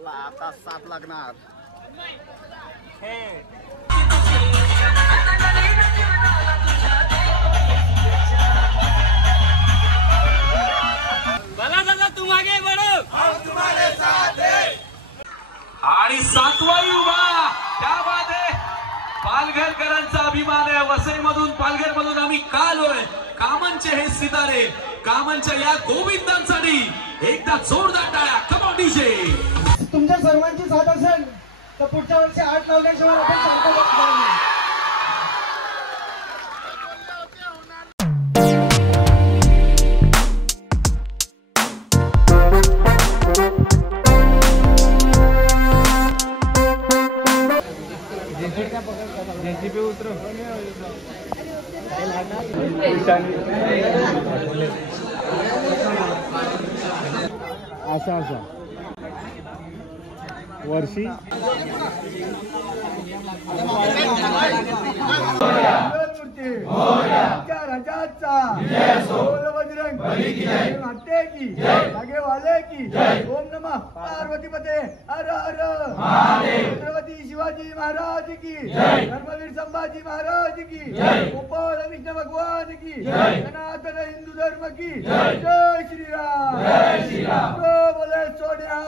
चला आता 7 लागणार. बना दादा तुम आगे बढ़ो, हम तुम्हारे साथ हैं. आणि 7वाही उभा. क्या बात आहे. पालघरकरांचा अभिमान आहे. वसईमधून पालघरमधून आम्ही का आलोय. कामनचे हे सितारे, कामनच्या या गोविंदांसाठी एकदा जोरदार टाळ्या. Come on DJ. तुमच्या सर्वांची साथ असेल तर पुढच्या वर्षी 8 लावल्याशिवाय आपण चालतो. असा वर्षी राजाचा वाले की ओम नमः पार्वतीपते हर हर छत्रपती शिवाजी महाराज की धर्मवीर संभाजी महाराज की गोपाल कृष्ण भगवान की सनातन हिंदू धर्म की जय श्रीराम. तो बोले सोनिया.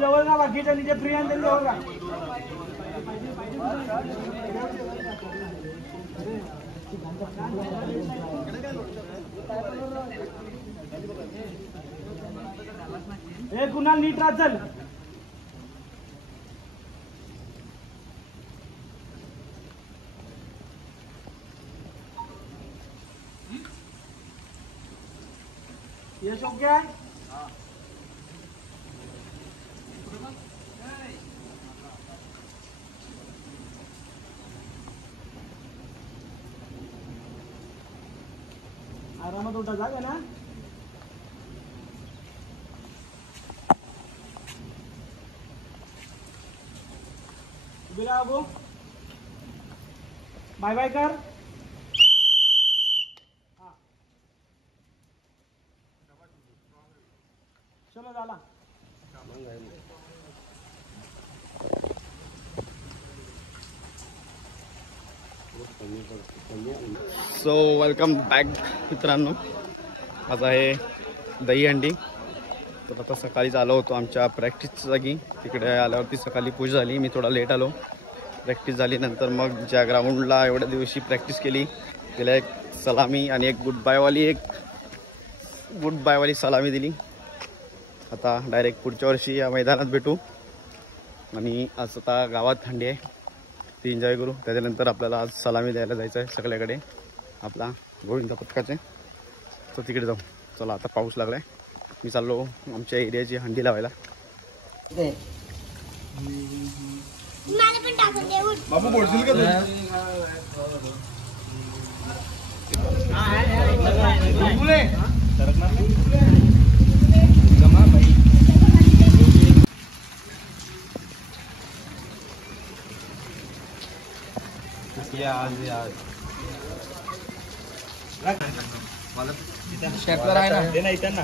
जवळ ना बाकीच्या निजे फ्री आणि जवळ का हे कुणाल नीट राहत चल. यश ओके. आरामात उठा जागा ना. बिलाबू बाय बाय कर. चलो झाला. सो वेलकम बॅक मित्रांनो. आज आहे दहीहंडी. तर आता सकाळीच आलो होतो आमच्या प्रॅक्टिसच्या जागी. तिकडे आल्यावरती सकाळी पूजा झाली. मी थोडा लेट आलो. प्रॅक्टिस झाली नंतर मग ज्या ग्राउंडला एवढ्या दिवशी प्रॅक्टिस केली त्याला एक सलामी आणि एक गुड बायवाली सलामी दिली. आता डायरेक्ट पुढच्या वर्षी या मैदानात भेटू. आणि आज आता गावात थंडी आहे ती एन्जॉय करू. त्याच्यानंतर आपल्याला आज सलामी द्यायला जायचं आहे सगळ्याकडे आपला गोविंदा पथकाचे. तर तिकडे जाऊ. चला आता पाऊस लागलाय. मी चाललो आमच्या एरियाची हंडी लावायला. बाबू बोलशील का स्टेपलर आहे ना ते नाही त्यांना.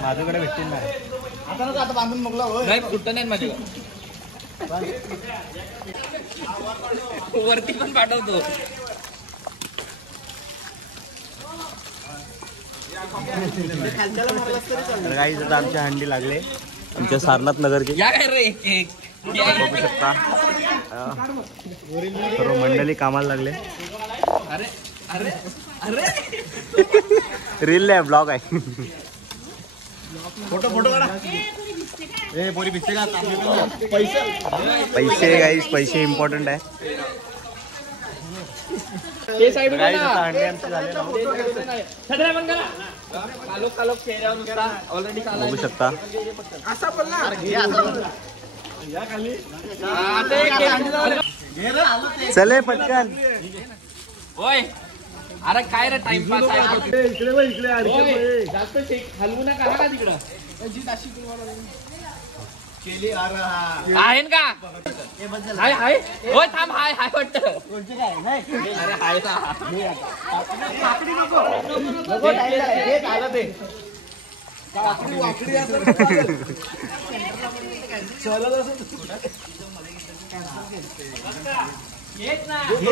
माझ्याकडे भेटतील ना आता बांधून मोकला नाही कुठं नाही माझ्या वरती पण पाठवतो. गाईज आता आमच्या हंडी लागले आमच्या सारनाथ नगरची. या काय रे बघू शकता सर्व मंडळी कामाला लागले. अरे अरे अरे रील आहे ब्लॉग आहे. फोटो काढा. पैसे गाईज पैसे इम्पॉर्टंट आहे. बघू शकता चले पटकन. होय अरे काय रे टाइमपास आहे. इकडे जास्त हलवू नका ना तिकडं. आहे का हाय हाय होय थांब हाय हाय वाटतं अरे हाय ना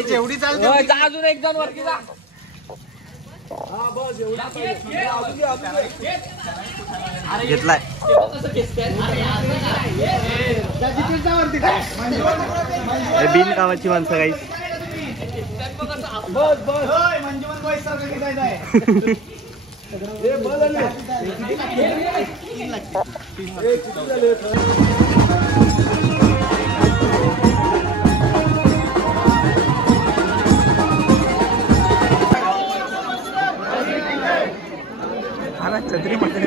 जेवढी चालते होय, जा अजून एक जण वरती जा घेतलाय बिनकामाची माणसं काही मंजुमन बॉईज सारखं खेळायचं आहे छत्री पकडली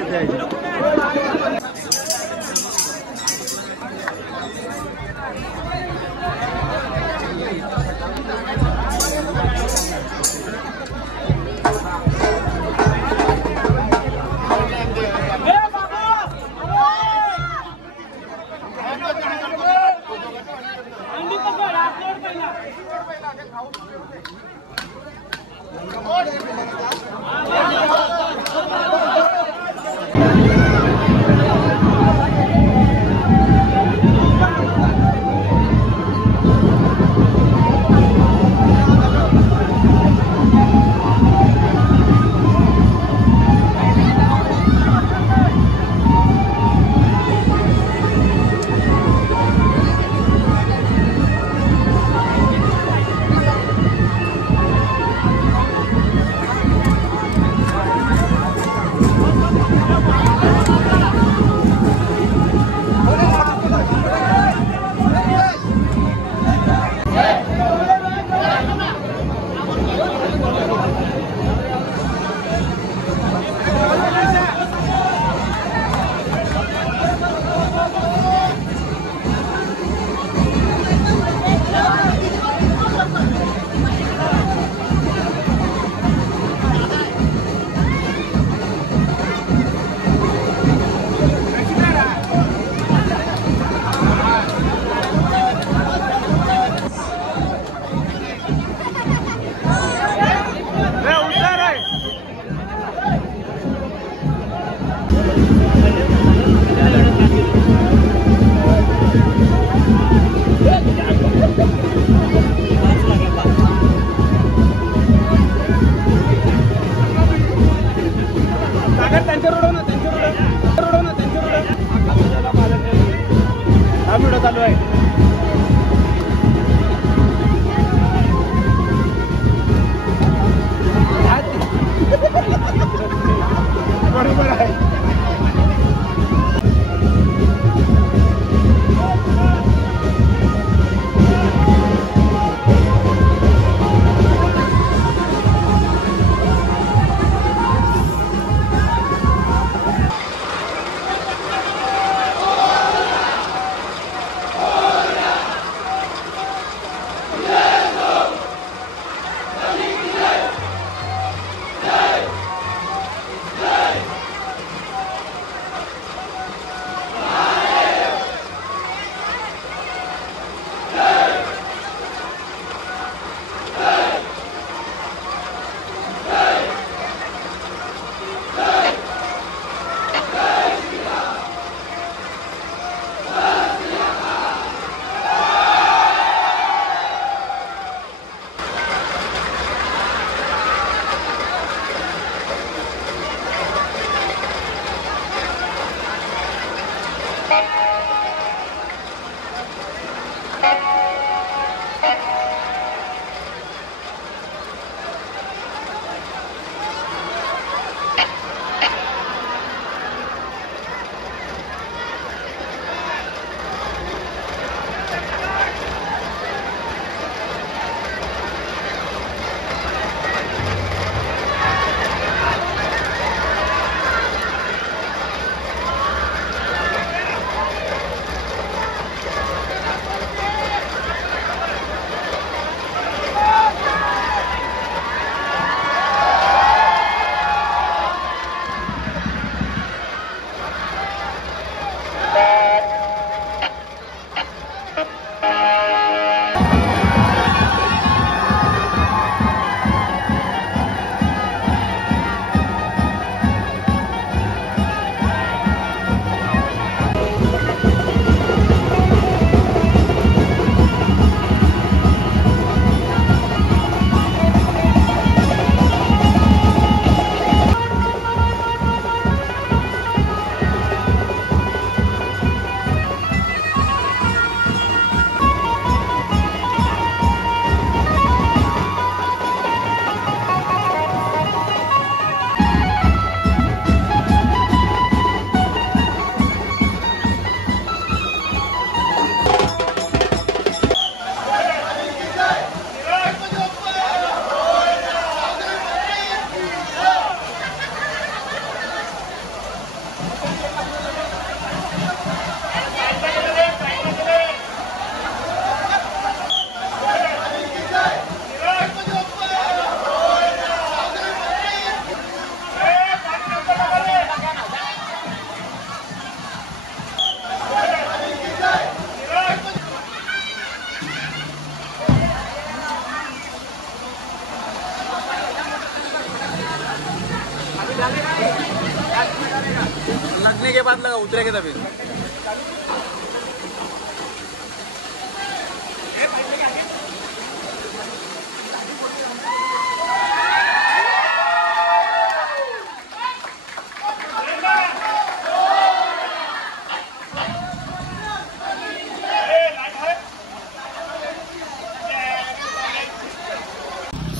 बांधलं का उतरे के तभी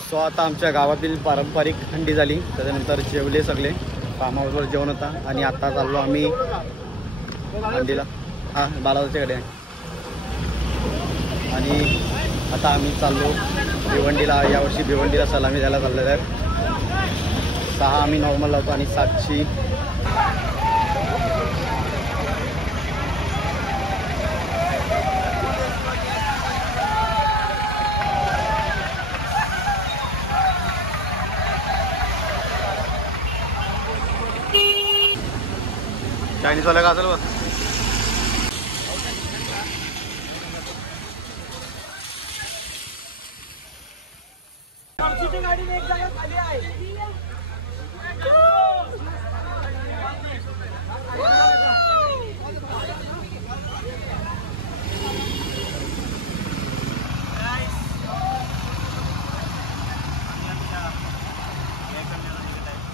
सो आता आमच्या गावातील पारंपरिक हंडी झाली, त्याच्यानंतर जेवले सगळे, फार्म हाऊसवर जेवण होता आणि आता चाललो आम्ही हंडीला, बालाजीच्याकडे आहे. आणि आता आम्ही चाललो भिवंडीला. यावर्षी भिवंडीला सलामी द्यायला चाललेलं आहे. 6 आम्ही नॉर्मल लावतो आणि 7ची चायनीज वाला का असेल बघ. गाडीने एक जागा खाली आहे.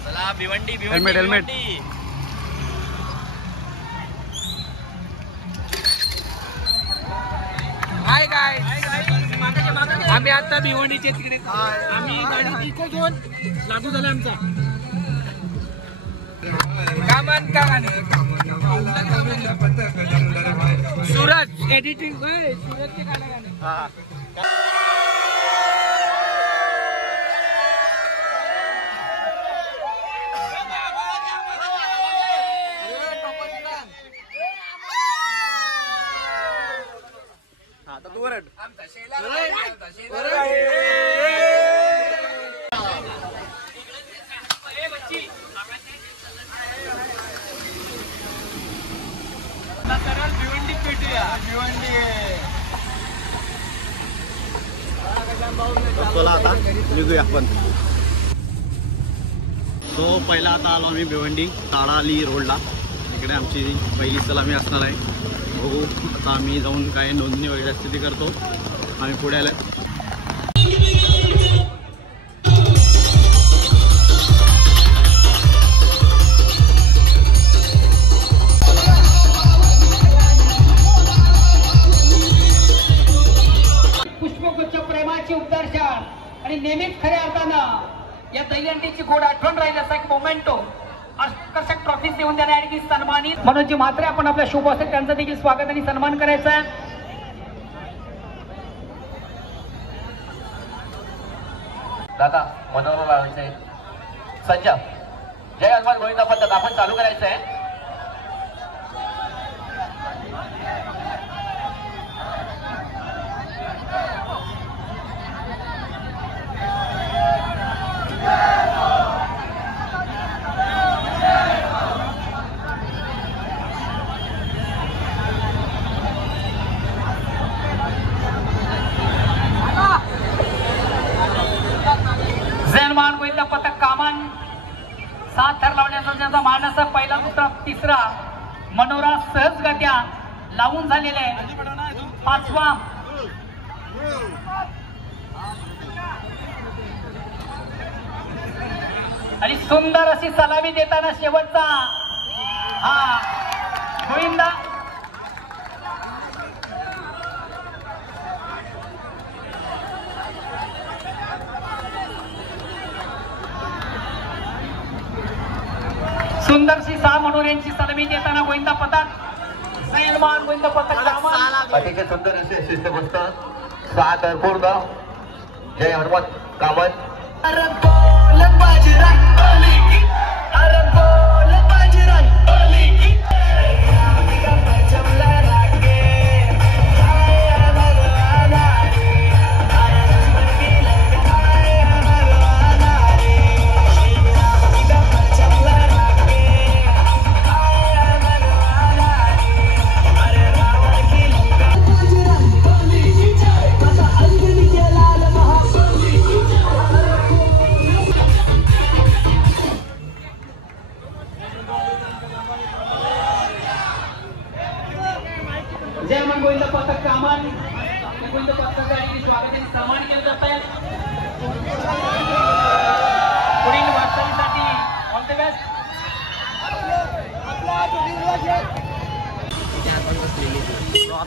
चला भिवंडी हेल्मेट हेल्मेट. हाय काय आम्ही आता भिवंडीचे तिकडे आम्ही गाडी इथे घेऊन लागू झाला आमचा कामान का गाणे सूरज एडिटिंग सूरजचे गाणे. आता तू वरड. भिवंडीत भेटूया. चला आता निघूया आपण. सो पहिला आता आलो आम्ही भिवंडी ताडाली रोडला. इकडे आमची पहिली सलामी असणार आहे. बघू आता आम्ही जाऊन काय नोंदणी वगैरे स्थिती करतो. आम्ही पुढे आलो. पुष्पगुच्छ प्रेमाची उपदर्शन आणि नेहमीच खऱ्या अर्थानं या दहीहंडीची गोड आठवण राहील असा एक मोमेंटो आकर्षक ट्रॉफीज देऊन देण्यासाठी सन्मानित मनोजी म्हात्रे आपण आपल्या शुभ असते त्यांचं देखील स्वागत आणि सन्मान करायचा. दादा मनोहर लावायचंय सज्ज जय हनुमान गोविंदा पद्धत आपण चालू करायचंय. जयमान गोविंदा पथक कामान 7 थर लावण्याचा ज्याचा मानस पहिला दुसरा तिसरा मनोरा सहजगत्या लावून झालेले आहे. 5वा आणि सुंदर अशी सलामी देताना शेवटचा हा गोविंदा सुंदरशी 6 मनोऱ्यांची सलामी देताना गोविंदा पथक सैलमान गोविंदा पथक अतिशय सुंदर असे शिस्तबद्ध 7 पूर्ण जय हनुमान कामत.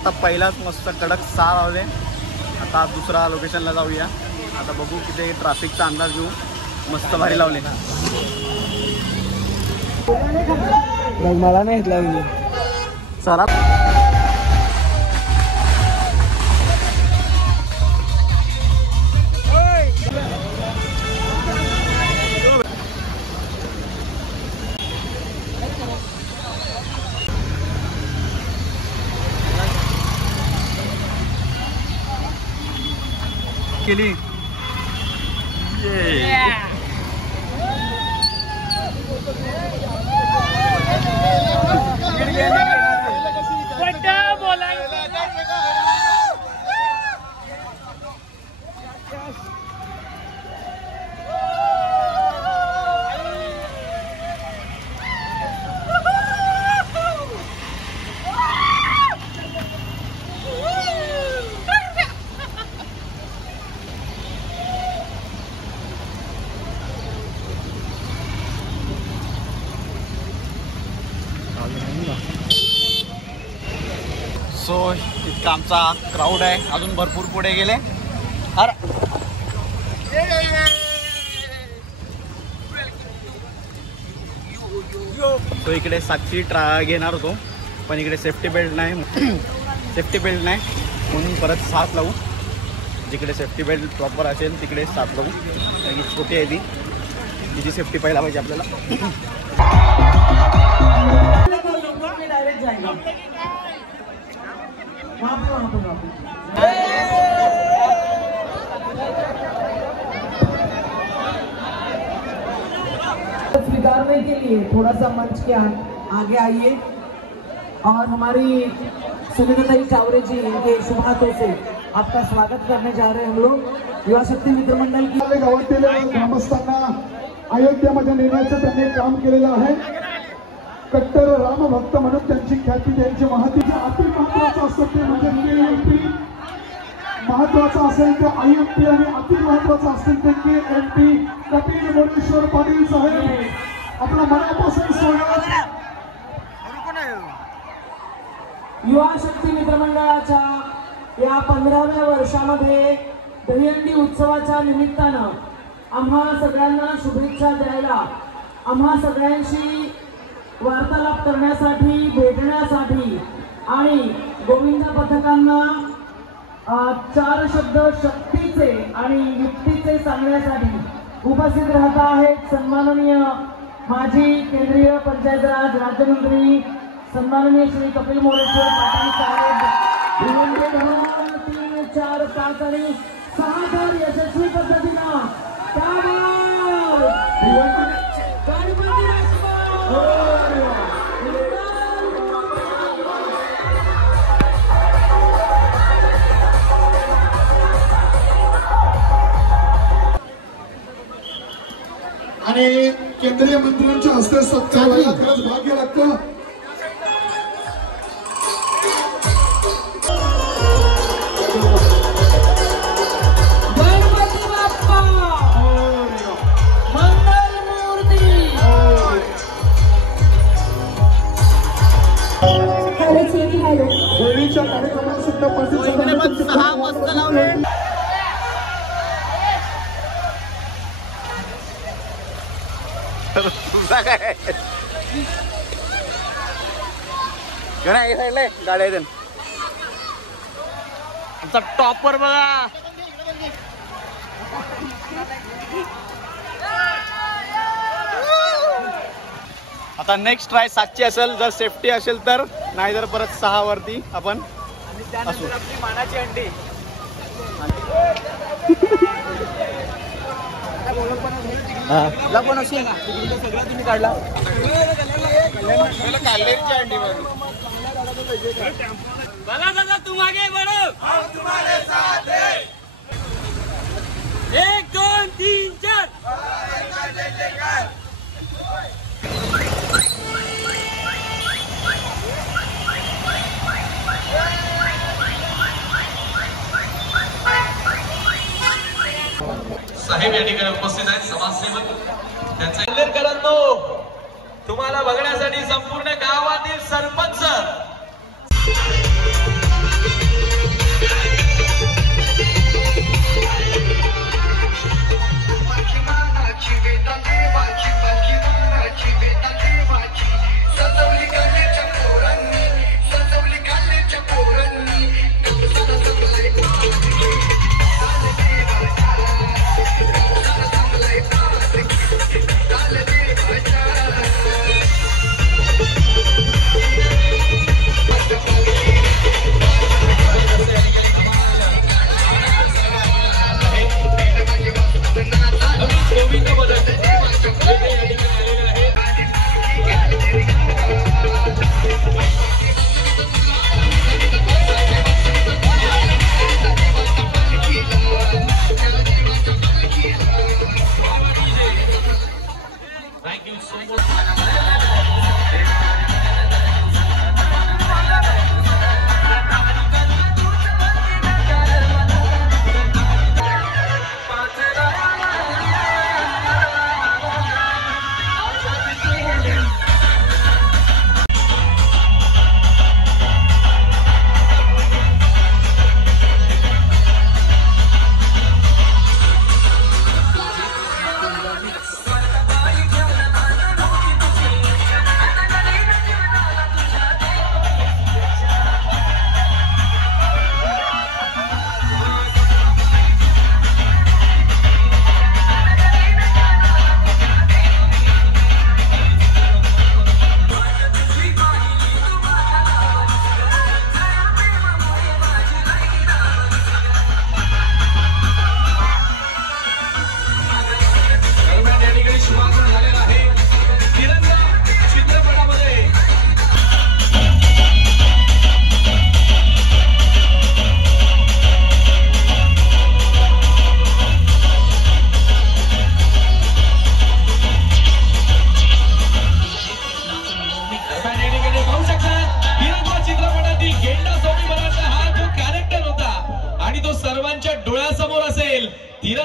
आता पहिलाच मस्त कडक 6 वाजले. आता दुसरा लोकेशनला जाऊया. आता बघू किती ट्रॅफिकचा अंदाज घेऊ. मस्त भारी लावले. मला नाही घेतला चला केली. सो इतका आमचा क्राऊड आहे. अजून भरपूर पुढे गेले. सो इकडे 700 घेणार होतो पण इकडे सेफ्टी बेल्ट नाही म्हणून परत 7 लावू. जिकडे सेफ्टी बेल्ट प्रॉपर असेल तिकडे 7 लावू. कारण की छोटी आहे ती. तिची सेफ्टी पाहायला पाहिजे आपल्याला. स्वीकारने के लिए थोड़ा सा मंच के आगे आइए और हमारी सुनीताई चावरे जी इनके शुभ हाथों से आपका स्वागत करने जा रहे हैं हम लोग. युवा शक्ती मित्र मंडळ की गावातील ग्रामस्थांना अयोध्येमध्ये नेण्याचं त्यांनी काम केलेलं आहे. कट्टर रामभक्त म्हणून त्यांची ख्याती त्यांची महत्त्वाची अति महत्वाचं असतं ते म्हणजे KMP. महत्वाचं असेल ते IMP आणि अति महत्वाचं असेल ते KMP. कपिल मोरेश्वर पाटील साहेब आपला मनापासून स्वागत. युवा शक्ती मित्र मंडळाच्या या 15व्या वर्षामध्ये दहीहंडी उत्सवाच्या निमित्तानं आम्हा सगळ्यांना शुभेच्छा द्यायला, आम्हा सगळ्यांशी वार्तालाप करण्यासाठी, भेटण्यासाठी आणि गोविंद पथकांना 4 शब्द शक्तीचे आणि युक्तीचे सांगण्यासाठी उपस्थित राहत आहेत सन्माननीय माजी केंद्रीय पंचायत राज राज्यमंत्री सन्माननीय श्री कपिल मोरेश्वर पाटील साहेब. भिवंडी धरण 3, 4, 5 आणि 6 तर यशस्वी पद्धतीनं आणि केंद्रीय मंत्र्यांच्या हस्ते सत्कार खरंच भाग्य लागतं. गणपती बाप्पा मंगल मूर्ती. होळीच्या कार्यक्रमात सुद्धा पाटील 6 मस्त लावले. गाड्या आमचा टॉपर बघा. आता नेक्स्ट ट्राय 700 असेल. जर सेफ्टी असेल तर, नाही तर परत 6 वरती आपण असू. आपली मानाची अंडी पण असेल ना सगळं तुम्ही काढला. काल्हेरची अंडी बघा दादा तुम आगे बढ़ो, हम तुम्हारे साथ हैं. 1 2 3 4 साहेब या ठिकाणी उपस्थित आहेत. समाजसेवक त्यांचे तुम्हाला बघण्यासाठी संपूर्ण गावातील सरपंच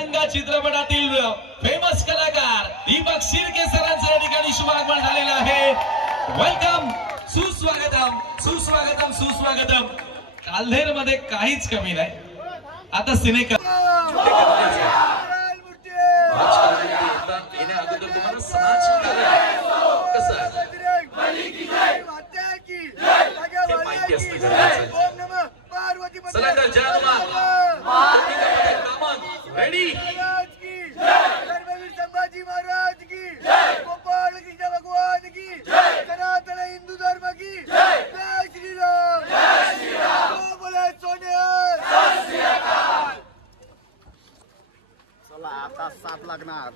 तिरंगा चित्रपटातील फेमस कलाकार दीपक शिर्के सरांचं या ठिकाणी शुभागमन झालेलं आहे. वेलकम, सुस्वागतम सुस्वागतम सुस्वागतम. काल्हेर मध्ये काहीच कमी नाही. आता सिनेकर येण्या अगोदर तुम्हाला समाज कसं आहे हे माहिती असतं गरजेचं. चला तर जय हनुमान रेडी. संभाजी महाराज की, गोपाळ कृष्ण भगवान की, सनातन हिंदू धर्म की जय श्रीराम. बोले सोनिया. चला आता 7 लागणार.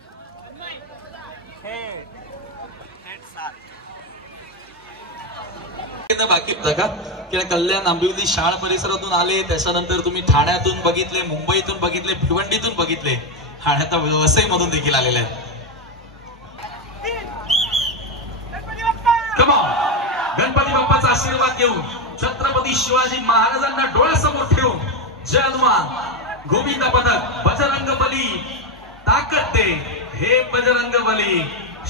बाकी बघा की कल्याण आंबिवली शाळा परिसरातून आले, त्याच्यानंतर तुम्ही ठाण्यातून बघितले, मुंबईतून बघितले, भिवंडीतून बघितले आणि आता वसईमधून देखील आलेले आहेत. गणपती बाप्पाचा आशीर्वाद घेऊन छत्रपती शिवाजी महाराजांना डोळ्यासमोर ठेवून जय हनुमान गोविंद पथक बजरंग बली ताकद दे, हे बजरंग बली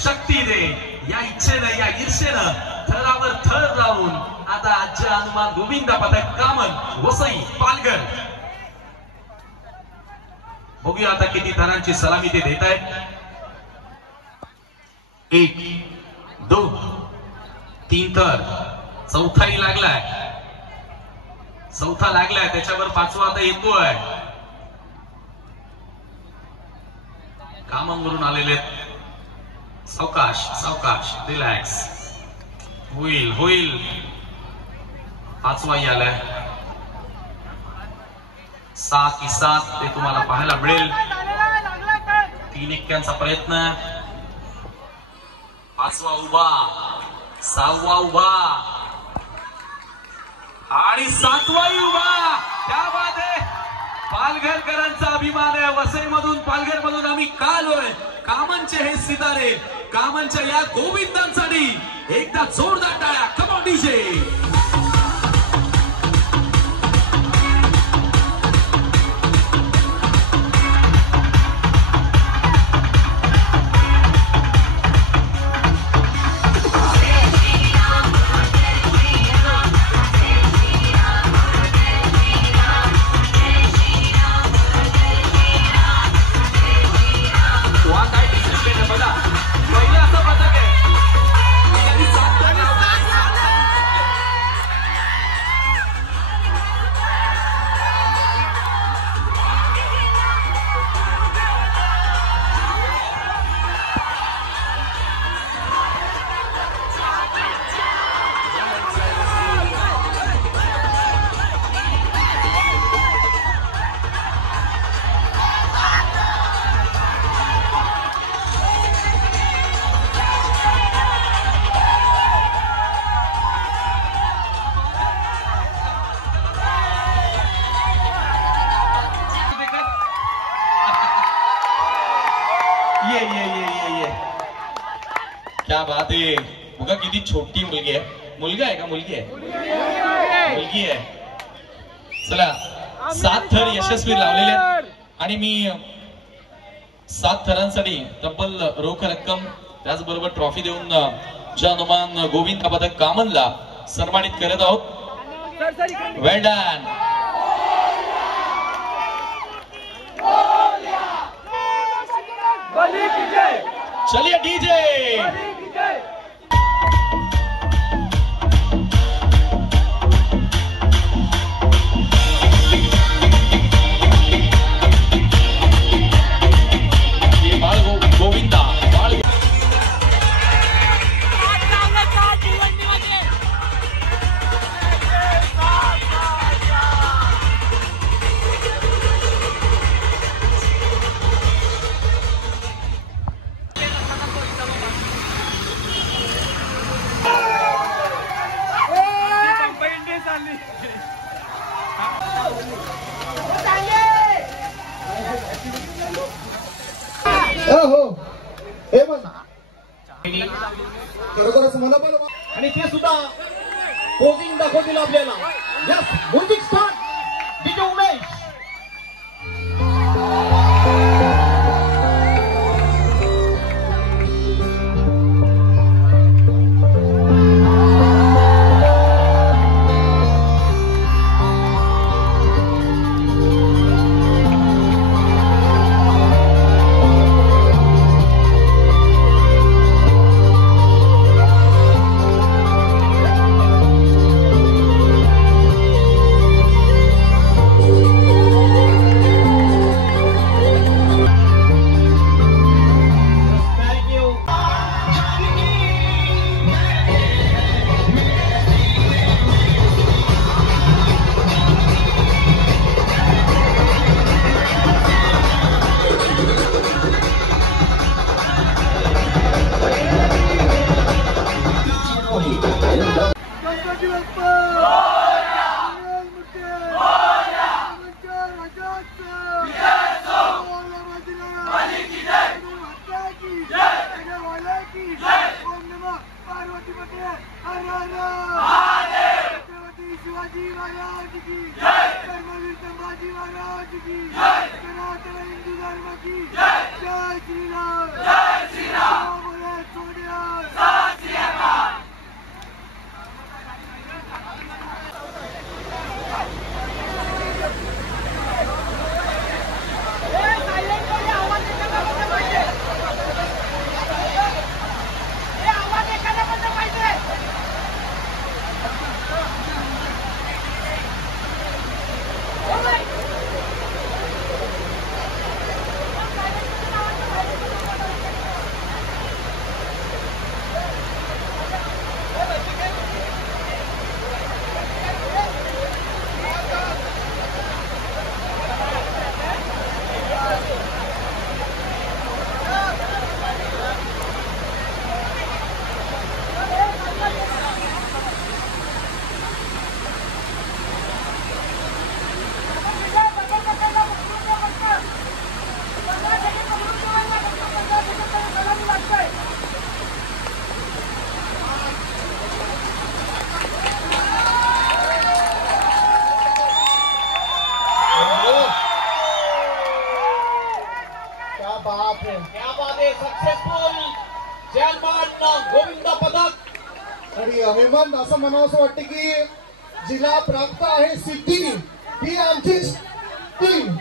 शक्ती दे, या इच्छेनं या ईर्षेनं थरावर थर लावून आता जय हनुमान गोविंद पथक कामन वसई पालघर. बघूया आता किती थरांची सलामी ते देत आहेत. 1 2 3 थर, चौथाही लागलाय, चौथा लागलाय, त्याच्यावर 5वा आता येतोय. कामांवरून आलेले सावकाश सावकाश रिलॅक्स, होईल होईल. 5वाही आलाय. 6 की 7 ते तुम्हाला पाहायला मिळेल. 3 एक्क्यांचा प्रयत्न. 5वा उभा, 6वा उभा आणि 7वाही उभा. त्यामध्ये पालघरकरांचा अभिमान आहे. वसईमधून पालघरमधून आम्ही का आलोय. कामनचे हे सितारे, कामनच्या या गोविंदांसाठी एकदा जोरदार टाळ्या. Come on DJ. ये क्या बात आहे. बघा किती छोटी मुलगी आहे. मुलगा आहे का मुलगी आहे. मुलगी आहे. चला 7 थर यशस्वी लावलेले आहेत आणि मी 7 थरांसाठी तब्बल रोख रक्कम त्याचबरोबर ट्रॉफी देऊन जय हनुमान गोविंद पथक कामनला सन्मानित करत आहोत. वेल डन. चलिए डीजे. गोविंदा आणि ते सुद्धा पोजिंग दाखवतील आपल्याला. Yes, music start. DJ Umesh. की सनातन हिंदू धर्म की जय श्रीराम जय श्रीराम बोले सोनिया सत श्री अकाल। क्या बात है, सक्सेसफुल जयमान गोविंद पदक। आणि हेमंत असं म्हणावंसं वाटतं की जिला प्राप्त आहे सिद्धी ही आमची टीम.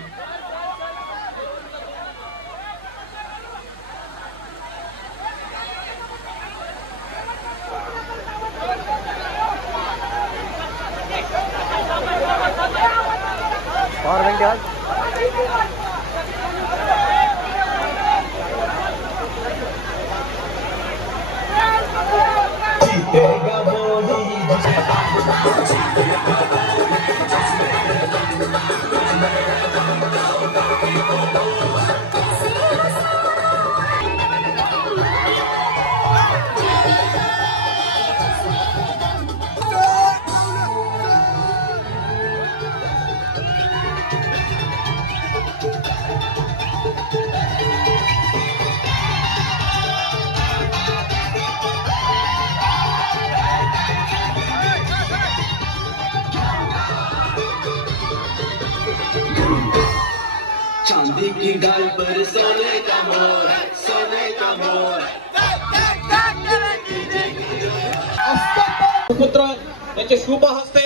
चांदी की डाल पर सोने का मोर, सोने का मोर. पुत्र यांचे शुभ हस्ते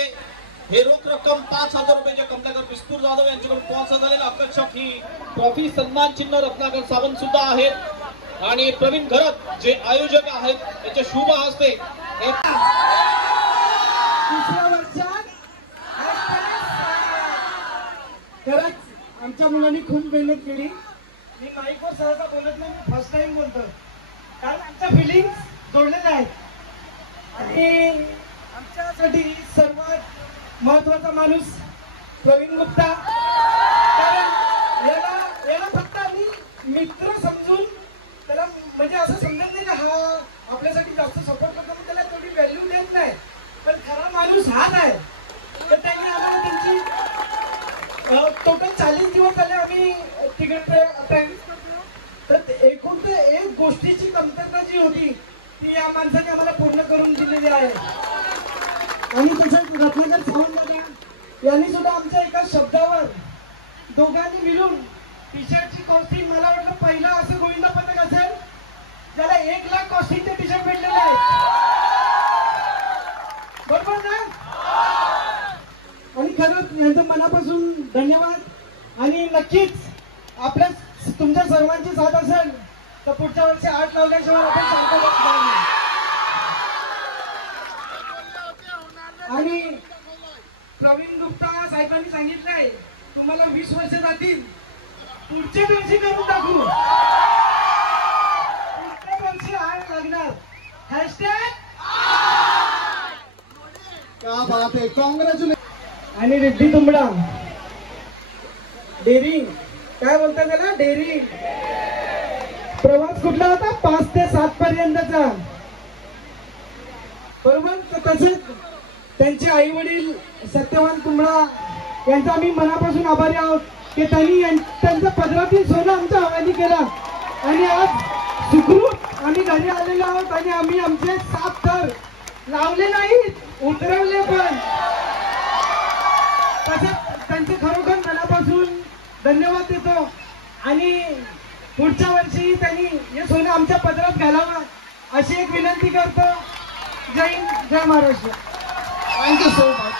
हे रोख रक्कम 5,000 रुपयाचे कमलाकर विस्फूर जाधव यांच्याकडून स्पॉन्सर झालेले आकर्षक ही ट्रॉफी सन्मान चिन्ह रत्नाकर सावंत सुद्धा आहेत आणि प्रवीण घरत जे आयोजक आहेत त्यांच्या शुभ हस्ते तिसऱ्या वर्षात खरंच आमच्या मुलांनी खूप मेहनत केली. मी माईकवर सहसा बोलत नाही, मी फर्स्ट टाइम बोलतो कारण आमच्या फिलिंग्स जोडलेल्या आहेत आणि आमच्यासाठी सर्वात महत्वाचा माणूस प्रवीण गुप्ता. कारण याला फक्त आम्ही मित्र समजून त्याला म्हणजे असं समजत नाही का हा आपल्यासाठी जास्त सपोर्ट करतो, पण त्याला थोडी व्हॅल्यू देत नाही, पण खरा माणूस हाच आहे. तर त्यांनी आम्हाला त्यांची टोटल 40 दिवस झाले आम्ही तिकीट प्रॅक्टिस करतो. तर एकूण ते एक गोष्टीची कमतरता जी होती ती या माणसाने आम्हाला पूर्ण करून दिलेली आहे. आणि तसंच रत्नाकर सावंत यांनी सुद्धा आमच्या एका शब्दावर दोघांनी मिळून टी शर्टची कॉस्टिंग मला वाटलं पहिला असं गोविंद पथक असेल ज्याला 1 लाख कॉस्टिंगचे टी शर्ट भेटलेले आहेत. बरोबर ना? आणि खरंच यांचं मनापासून धन्यवाद. आणि नक्कीच आपल्या तुमच्या सर्वांची साथ असेल तर पुढच्या वर्षी 8 लावल्याशिवाय आपण शांत बसणार नाही. आणि प्रवीण गुप्ता साहेबांनी सांगितलंय तुम्हाला 20 वर्ष जातील, पुढच्या वर्षी करून टाकू, पुढच्या वर्षी आग लागणार. हॅशटॅग क्या बात आहे, कॉंग्रॅच्युलेशन. आणि रिद्धी तुंबडा डेअरिंग काय बोलतात त्याला, डेअरिंग प्रवास कुठला होता 5 ते 7 पर्यंतचा. बरोबर. तसेच त्यांचे आई वडील सत्यवान तुंबडा यांचा आम्ही मनापासून आभारी आहोत की त्यांनी त्यांच्या पदरातील सोनं आमच्या हवाली केला आणि आज सुखरूप आम्ही घरी आलेलो आहोत. आणि आम्ही आमचे 7 थर लावले नाहीत, उतरवले पण. तसंच त्यांचे खरोखर मनापासून धन्यवाद देतो आणि पुढच्या वर्षी त्यांनी हे सोनं आमच्या पदरात घालावं अशी एक विनंती करतो. जय हिंद, जय महाराष्ट्र. Thank you so much.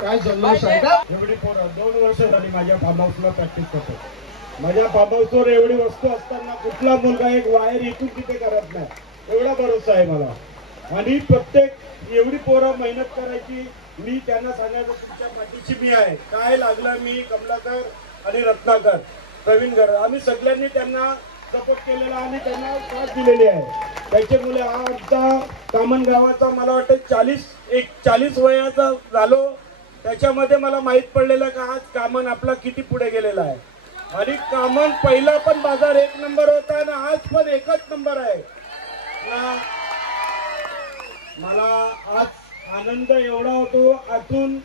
काय जल्लोष आहे का? एवढी पोरं 2 वर्ष झाली माझ्या फार्म हाऊसला प्रॅक्टिस करतो. माझ्या फार्म हाऊसवर एवढी वस्तू असताना कुठला मुलगा एक वायर इथून तिथे करत नाही, एवढा भरोसा आहे मला. आणि प्रत्येक एवढी पोरं मेहनत करायची, मी त्यांना सांगायचं तुमच्या पाठीशी मी आहे. काय लागलं मी कमलाकर आणि रत्नाकर प्रवीणकर आम्ही सगळ्यांनी त्यांना सपोर्ट केलेला आणि त्यांना साथ दिलेली आहे. त्याच्यामुळे हा आमचा कामन गावाचा मला वाटतं 40 वयाचा झालो त्याच्यामध्ये मला माहीत पडलेलं का आज कामन आपला किती पुढे गेलेला आहे. आणि कामन पहिला पण बाजार 1 नंबर होता आणि आज पण 1च नंबर आहे. मला आज आनंद एवढा होतो आतून.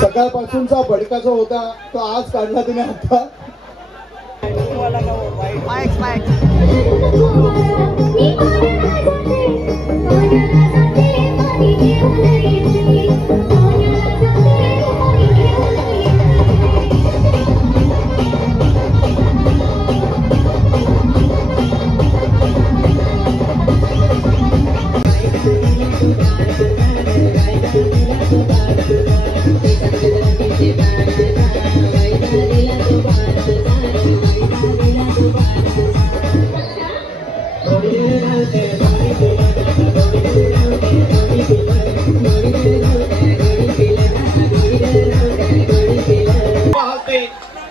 सकाळपासूनचा भडका जो होता तो आज काढला तुम्ही आता.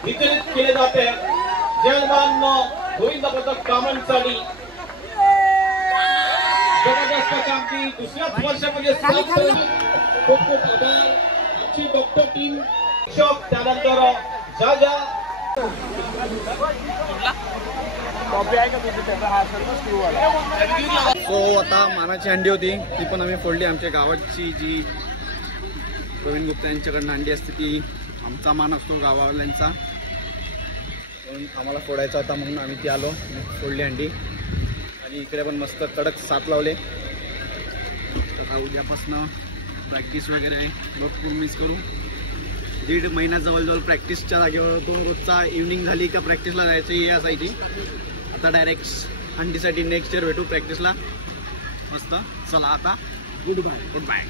वितरित केले जाते. जवान गोविंद पदक कामनसाठी जबरदस्त कामगिरी दुसऱ्याच वर्षामध्ये खूप खूप आभार. आमची डॉक्टर टीम त्यानंतर जागा सो आता मानाची अंडी होती ती पण आम्ही फोडली. आमच्या गावाची जी प्रवीण गुप्ता यांच्याकडनं अंडी असते ती आमचा मान असतो गावावाल्यांचा, म्हणून आम्हाला फोडायचा होता म्हणून आम्ही ती आलो फोडली अंडी. आणि इकडे पण मस्त कडक 7 लावले. आता उद्यापासनं प्रॅक्टिस वगैरे आहे, भरपूर मिस करू. 1.5 महिना जवळजवळ प्रॅक्टिसच्या जागेवर होतो. रोजचा इव्हनिंग झाली का प्रॅक्टिसला जायचं हे असायची. आता डायरेक्ट अंडीसाठी नेक्स्ट इयर भेटू प्रॅक्टिसला. मस्त. चला आता गुड बाय.